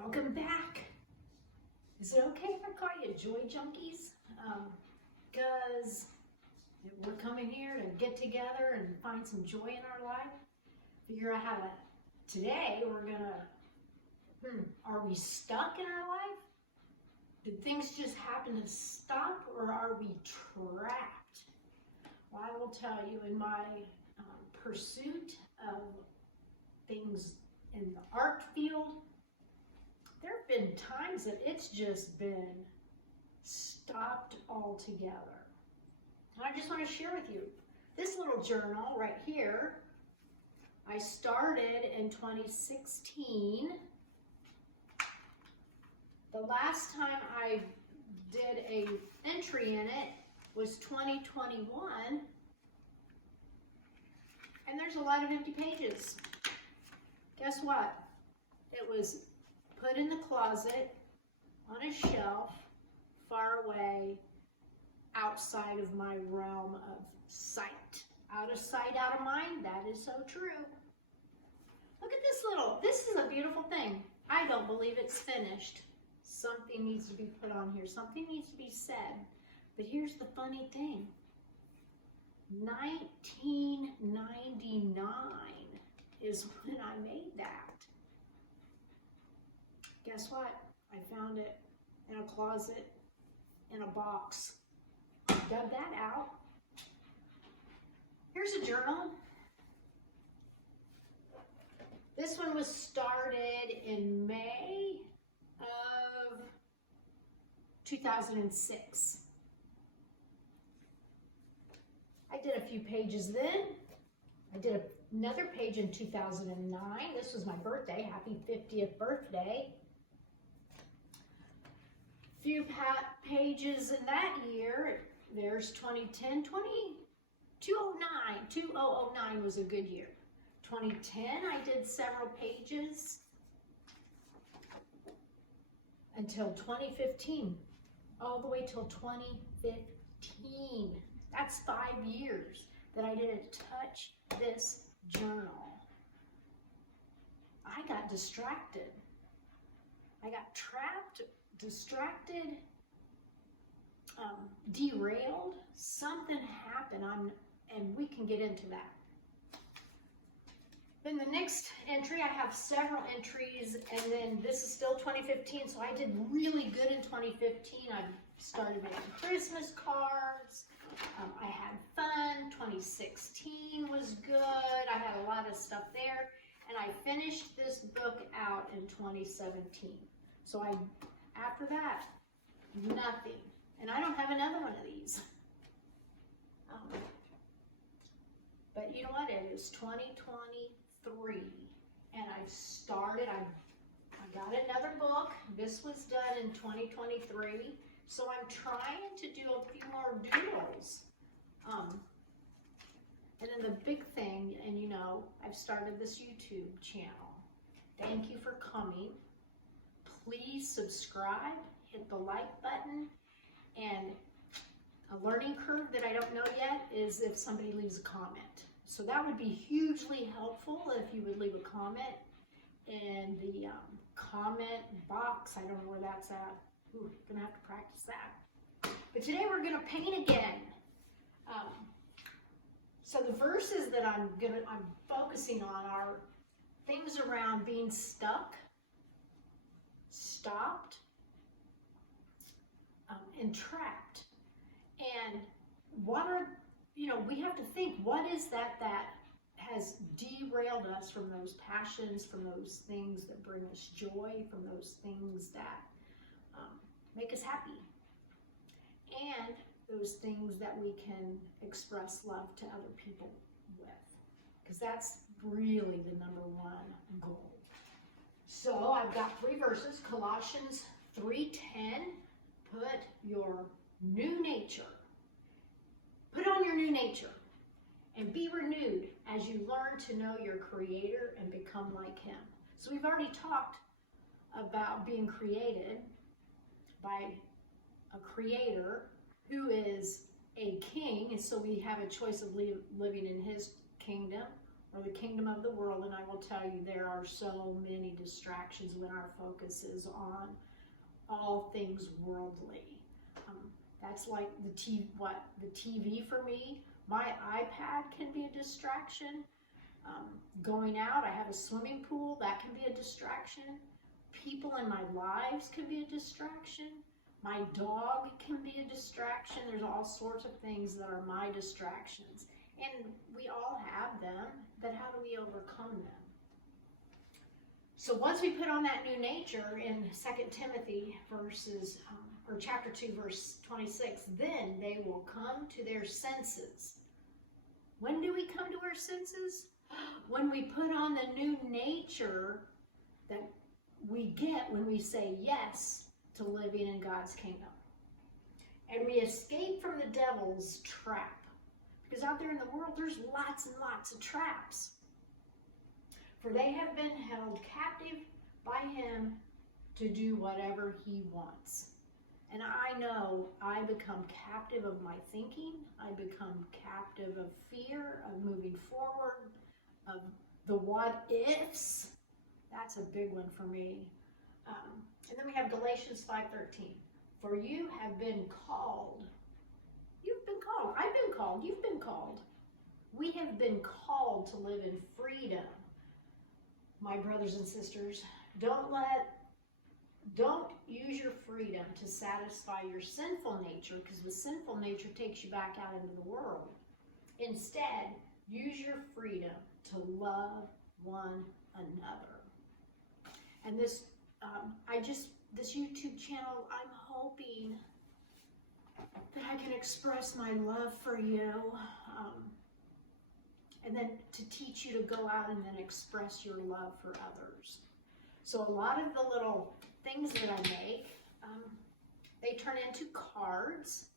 Welcome back. Is it okay if I call you Joy Junkies? Because we're coming here to get together and find some joy in our life. Figure out how to, today we're gonna, are we stuck in our life? Did things just happen to stop, or are we trapped? Well, I will tell you, in my pursuit of things in the art field, there have been times that it's just been stopped altogether. And I just want to share with you this little journal right here. I started in 2016. The last time I did a entry in it was 2021. And there's a lot of empty pages. Guess what? It was put in the closet, on a shelf, far away, outside of my realm of sight. Out of sight, out of mind, that is so true. Look at this is a beautiful thing. I don't believe it's finished. Something needs to be put on here. Something needs to be said. But here's the funny thing. 1999 is when I made that. Guess what? I found it in a closet, in a box. Dug that out. Here's a journal. This one was started in May of 2006. I did a few pages then. I did another page in 2009. This was my birthday. Happy 50th birthday. Few pages in that year. There's 2010, 2009 was a good year. 2010, I did several pages until 2015, all the way till 2015. That's 5 years that I didn't touch this journal. I got distracted. I got trapped, distracted, derailed. Something happened, and we can get into that. Then the next entry, I have several entries, and then this is still 2015, so I did really good in 2015. I started making Christmas cards. I had fun. 2016 was good. I had a lot of stuff there, and I finished this book out in 2017. So after that, nothing. And I don't have another one of these. But you know what? It is 2023. And I've started, I got another book. This was done in 2023. So I'm trying to do a few more doodles. And then the big thing, and you know, I've started this YouTube channel. Thank you for coming. Please subscribe, hit the like button, and a learning curve that I don't know yet is if somebody leaves a comment. So that would be hugely helpful if you would leave a comment in the comment box. I don't know where that's at. Ooh, gonna have to practice that. But today we're gonna paint again. So the verses that I'm focusing on are things around being stuck, stopped, and trapped. And what are, we have to think, what is that has derailed us from those passions, from those things that bring us joy, from those things that make us happy, and those things that we can express love to other people with, because that's really the #1 goal. So I've got 3 verses. Colossians 3:10, put your new nature. Put on your new nature and be renewed as you learn to know your Creator and become like Him. So we've already talked about being created by a Creator who is a king, and so we have a choice of living in His kingdom or the kingdom of the world, and I will tell you there are so many distractions when our focus is on all things worldly. That's like the TV for me. My iPad can be a distraction. Going out, I have a swimming pool, that can be a distraction. People in my lives can be a distraction. My dog can be a distraction. There's all sorts of things that are my distractions. And we all have them, but how do we overcome them? So once we put on that new nature in 2 Timothy chapter 2, verse 26, then they will come to their senses. When do we come to our senses? When we put on the new nature that we get when we say yes to living in God's kingdom. And we escape from the devil's trap. Because out there in the world, there's lots and lots of traps. For they have been held captive by him to do whatever he wants. And I know I become captive of my thinking. I become captive of fear, of moving forward, of the what ifs. That's a big one for me. And then we have Galatians 5:13. For you have been called. You've been called. I've been called. You've been called. We have been called to live in freedom. My brothers and sisters, don't use your freedom to satisfy your sinful nature, because the sinful nature takes you back out into the world. Instead, use your freedom to love one another. And this YouTube channel, I'm hoping that I can express my love for you, and then to teach you to go out and then express your love for others. So a lot of the little things that I make, they turn into cards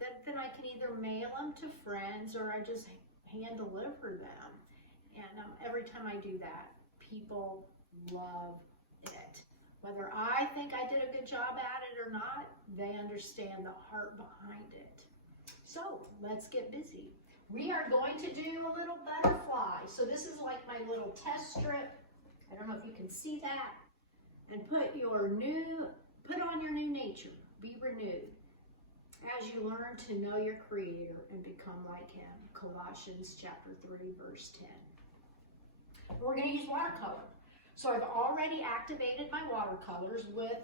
that then I can either mail them to friends or I just hand deliver them. And every time I do that, people love it. Whether I think I did a good job at it or not, they understand the heart behind it. So let's get busy. We are going to do a little butterfly. So this is like my little test strip. I don't know if you can see that. And put on your new nature. Be renewed as you learn to know your Creator and become like Him. Colossians chapter 3, verse 10. We're going to use watercolor. So I've already activated my watercolors with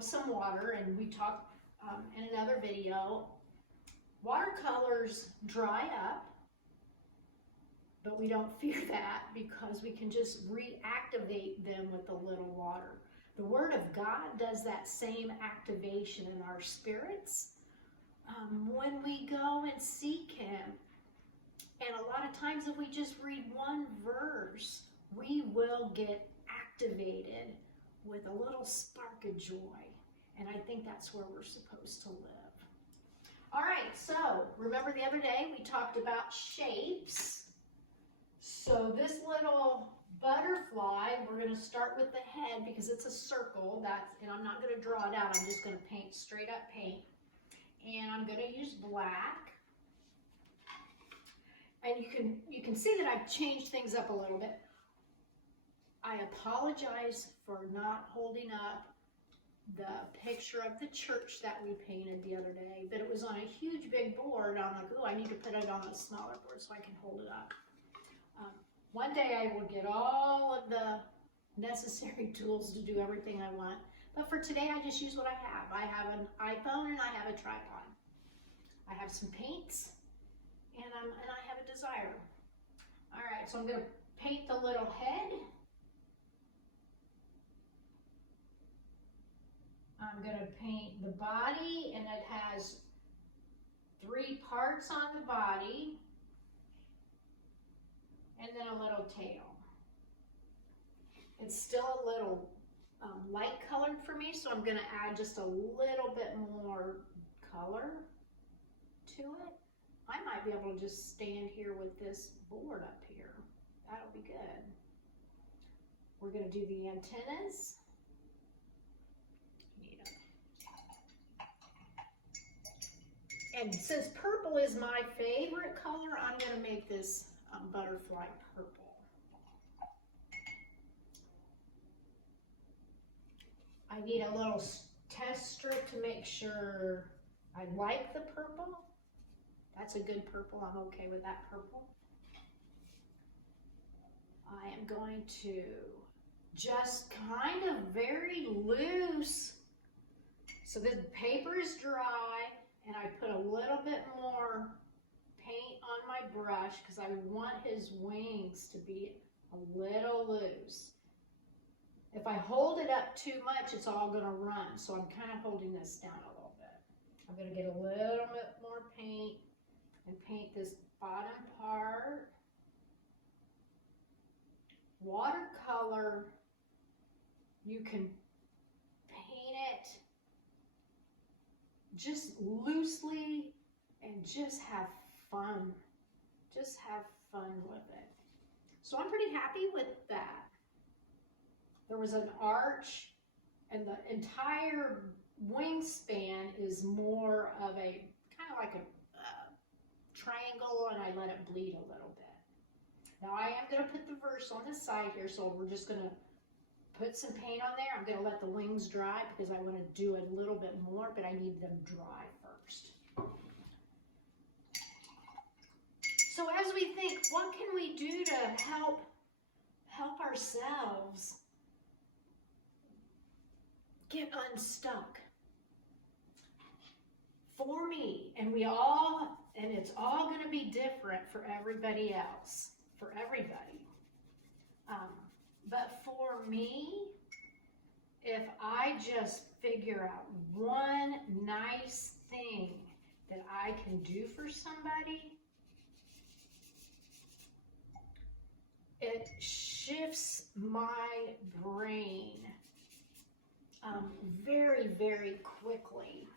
some water, and we talked in another video. Watercolors dry up, but we don't fear that because we can just reactivate them with a little water. The Word of God does that same activation in our spirits when we go and seek Him. And a lot of times if we just read one verse, we will get activated with a little spark of joy. And I think that's where we're supposed to live. All right, so remember the other day we talked about shapes. So this little butterfly, we're going to start with the head because it's a circle. And I'm not going to draw it out. I'm just going to paint straight up paint. And I'm going to use black. And you can see that I've changed things up a little bit. I apologize for not holding up the picture of the church that we painted the other day, but it was on a huge big board. I'm like, oh, I need to put it on a smaller board so I can hold it up. One day I will get all of the necessary tools to do everything I want, but for today I just use what I have. I have an iPhone and I have a tripod. I have some paints and I have a desire. All right, so I'm going to paint the little head. I'm going to paint the body, and it has 3 parts on the body, and then a little tail. It's still a little light colored for me, so I'm going to add just a little bit more color to it. I might be able to just stand here with this board up here. That'll be good. We're going to do the antennas. And since purple is my favorite color, I'm going to make this butterfly purple. I need a little test strip to make sure I like the purple. That's a good purple. I'm okay with that purple. I am going to just kind of very loose. So the paper is dry and I put a little bit more paint on my brush because I want his wings to be a little loose. If I hold it up too much, it's all going to run. So I'm kind of holding this down a little bit. I'm going to get a little bit more paint and paint this bottom part. Watercolor, you can paint it just loosely and just have fun. Just have fun with it. So I'm pretty happy with that. There was an arch and the entire wingspan is more of a kind of like a triangle, and I let it bleed a little bit. Now I am going to put the verse on the side here, so we're just going to put some paint on there. I'm going to let the wings dry because I want to do a little bit more, but I need them dry first. So as we think, what can we do to help ourselves get unstuck? For me, and it's all going to be different for everybody else, for everybody. But for me, if I just figure out one nice thing that I can do for somebody, it shifts my brain very, very quickly.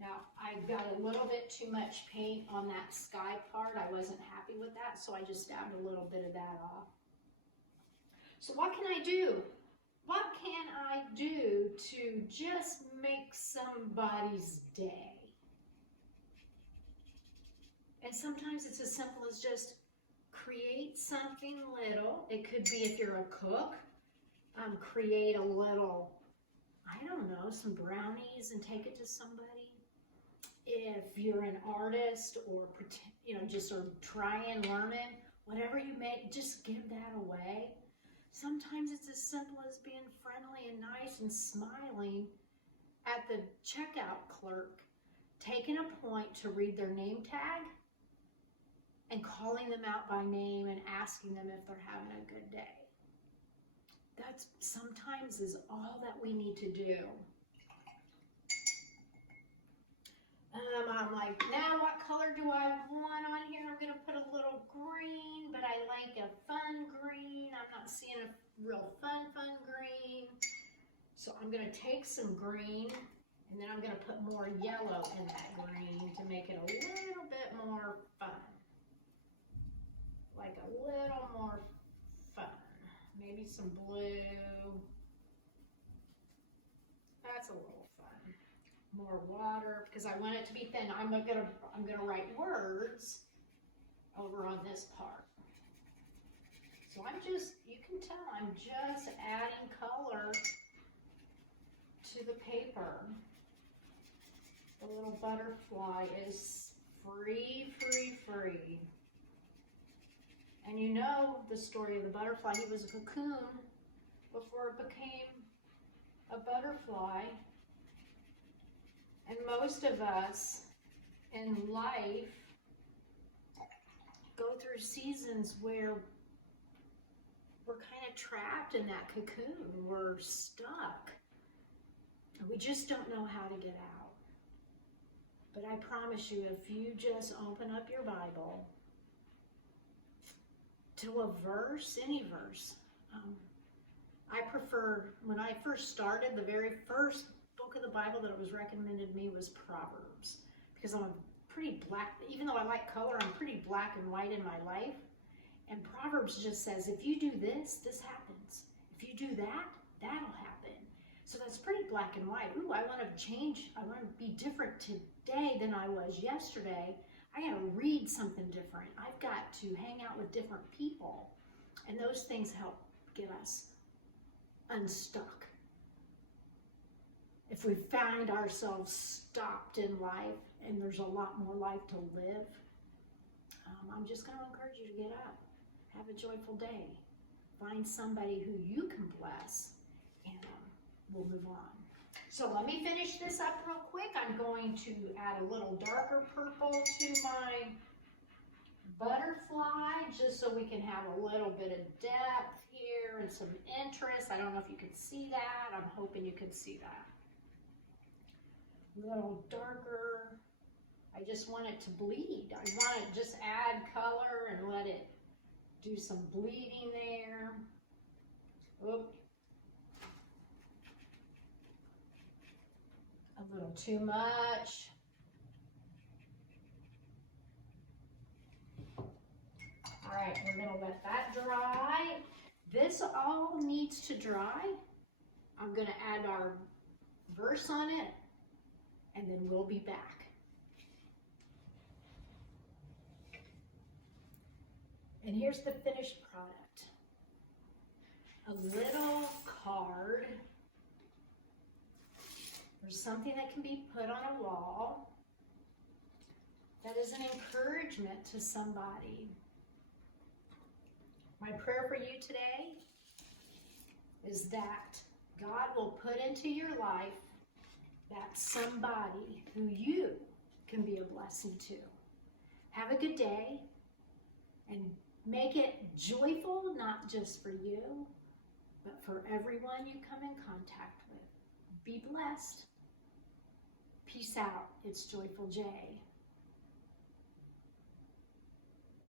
Now, I got a little bit too much paint on that sky part. I wasn't happy with that, so I just dabbed a little bit of that off. So what can I do? What can I do to just make somebody's day? And sometimes it's as simple as just create something little. It could be, if you're a cook, create a little, I don't know, some brownies and take it to somebody. If you're an artist or just sort of try and learn it, whatever you make, just give that away. Sometimes it's as simple as being friendly and nice and smiling at the checkout clerk, taking a point to read their name tag and calling them out by name and asking them if they're having a good day. That sometimes is all that we need to do. I'm like, now what color do I want on here? I'm going to put a little green, but I like a fun green. I'm not seeing a real fun green. So I'm going to take some green, and then I'm going to put more yellow in that green to make it a little bit more fun. Like a little more fun. Maybe some blue. That's a little fun. More water, because I want it to be thin. I'm gonna write words over on this part. So you can tell I'm just adding color to the paper. The little butterfly is free. And you know the story of the butterfly. He was a cocoon before it became a butterfly. And most of us in life go through seasons where we're kind of trapped in that cocoon. We're stuck. And we just don't know how to get out. But I promise you, if you just open up your Bible to a verse, any verse. I prefer, when I first started, the very first book of the Bible that was recommended to me was Proverbs, because I'm pretty black, even though I like color, I'm pretty black and white in my life. And Proverbs just says, if you do this, this happens. If you do that, that'll happen. So that's pretty black and white. Ooh, I want to change. I want to be different today than I was yesterday. I got to read something different. I've got to hang out with different people. And those things help get us unstuck. if we find ourselves stopped in life and there's a lot more life to live, I'm just going to encourage you to get up. Have a joyful day. Find somebody who you can bless, and we'll move on. So let me finish this up real quick. I'm going to add a little darker purple to my butterfly, just so we can have a little bit of depth here and some interest. I don't know if you can see that. I'm hoping you can see that. A little darker. I just want it to bleed. I want to just add color and let it do some bleeding there. Oop. A little too much. All right, we're gonna let that dry. This all needs to dry. I'm gonna add our verse on it, and then we'll be back. And here's the finished product. A little card, or something that can be put on a wall that is an encouragement to somebody. My prayer for you today is that God will put into your life that somebody who you can be a blessing to. Have a good day, and make it joyful, not just for you, but for everyone you come in contact with. Be blessed. Peace out. It's Joyful J.